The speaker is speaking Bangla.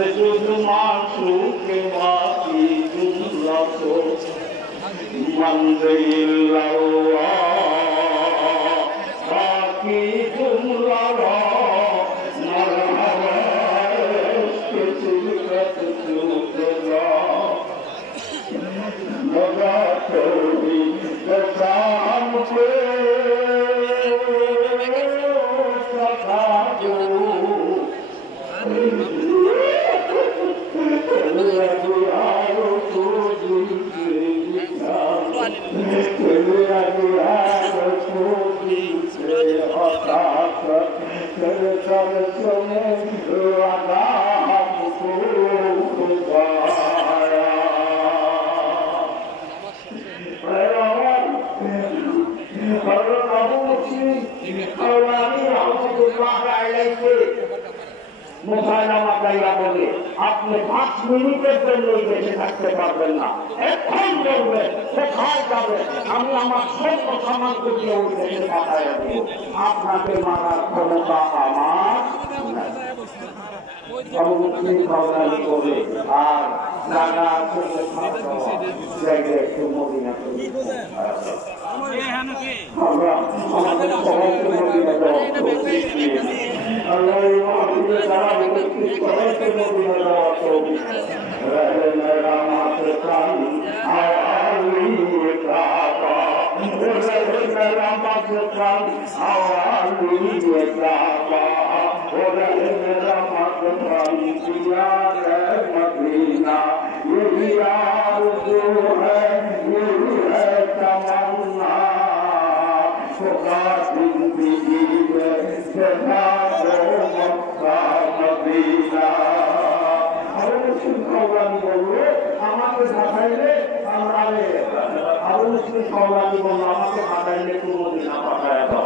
मस्जिद माशूक बाकी जुमला तो मंज़िल बाकी जुमला मरहबा के सिलकत चूकला लगा कभी दशाम पे আপনি 5 মিনিটের জন্য বেঁচে থাকতে পারবেন না এখন বলবেন কোথায় যাবেন আমি আমার সব সামান গুছিয়ে বেঁচে পাঠাই দেব আপনাকে মারার ক্ষমতা আমার করে আর জায়গা জায়গায় একটু মদিনা আমরা আমাদের সবাইকে মদিনা যাওয়া আল্লাহ যারা সবাইকে মদিনা যাওয়া আমাকে পাঠাইলে আমাকে পাঠাইলে কোনো দিন পাঠায়